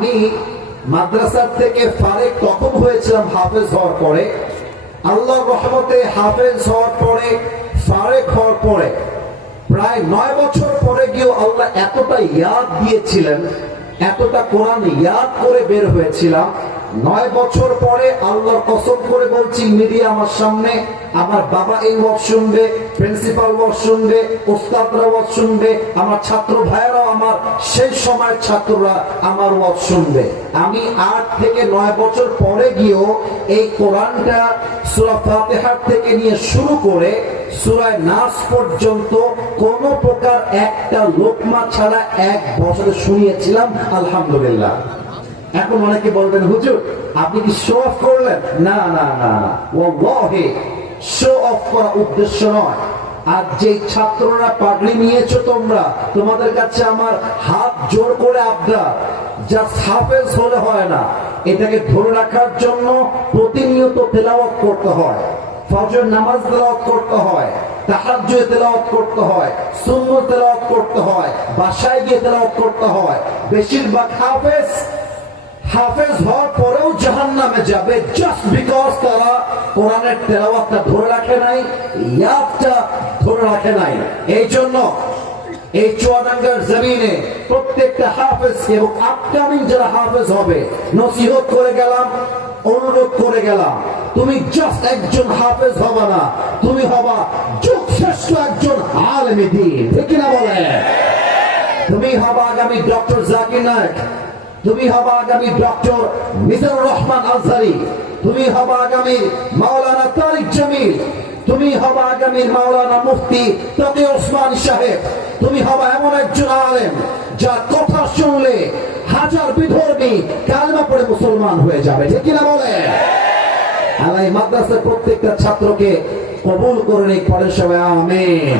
আমি মাদ্রাসা থেকে ফারেক তখন হয়েছিলাম হাফেজ হওয়ার পরে। আল্লাহর রহমতে হাফেজ হওয়ার পরে, ফারেক হওয়ার পরে প্রায় 9 বছর পরে গিয়েও আল্লাহ এতটা ইয়াদ দিয়েছিলেন, এতটা কোরআন ইয়াদ করে বের হয়েছিলাম। 9 বছর পরে আল্লাহর কসম করে বলছি, মিডিয়া আমার সামনে, আমার বাবা এই ওয়াজ শুনবে, প্রিন্সিপাল ওয়াজ শুনবে, ওস্তাদরা ওয়াজ শুনবে, আমার ছাত্র ভাইয়েরাও, আমার সেই সময়ের ছাত্ররা আমার ওয়াজ শুনবে। আমি 8 থেকে 9 বছর পরে গিয়েও এই কোরআনটা সূরা ফাতিহা থেকে নিয়ে শুরু করে সূরা নাস পর্যন্ত কোন প্রকার একটা লোকমা ছাড়া 1 বছরে শুনিয়েছিলাম, আলহামদুলিল্লাহ। এখন অনেকে বলবেন, হুজুর আপনি কি শো অফ করলেন? না না না না, ওয়াল্লাহি শো অফ করা উদ্দেশ্য নয়। আর যে ছাত্ররা পাগড়ি নিয়েছো তোমরা, তোমাদের কাছে আমার হাত জোর করে আবদার, যা হাফেজ হলে হয় না, এটাকে ধরে রাখার জন্য প্রতিনিয়ত তেলাওয়াত করতে হয়, ফজর নামাজ তেলাওয়াত করতে হয়, তাহাজ্জুদ তেলাওয়াত করতে হয়, সুন্নাত তেলাওয়াত করতে হয়, বাসায় গিয়ে তেলাওয়াত করতে হয়। বেশিরভাগ হাফেজ হওয়ার পরেও জাহান্নামে যাবে, জাস্ট বিকজ তারা কোরআনের তেলাওয়াতটা ধরে রাখে নাই, ইয়াদটা ধরে রাখে নাই। এই জন্য এই চুয়াডাঙ্গার জমিনে প্রত্যেকটা হাফেজকে এবং আপকামিং যারা হাফেজ হবে নসিহত করে গেলাম, অনুরোধ করে গেলাম, তুমি জাস্ট একজন হাফেজ হবা না, তুমি হবা যুগশ্রেষ্ঠ একজন আলেমে দ্বীন, ঠিক কিনা বলে? তুমি হবা আগামী ডক্টর জাকির নায়েক, তুমি হবা আগামী ডক্টর মিজানুর রহমান আজহারি, তুমি হবা আগামী মাওলানা তারিক জামিল, তুমি হবা আগামী মাওলানা মুফতি তকি ওসমান সাহেব, তুমি হবা এমন একজন আলেম যার কথা শুনলে হাজার বিধর্মী কালেমা পড়ে মুসলমান হয়ে যাবে, ঠিক কিনা বলে? আল্লাহ মাদ্রাসার প্রত্যেকটা ছাত্রকে কবুল করে নিক, পড়ে সবাই আমিন।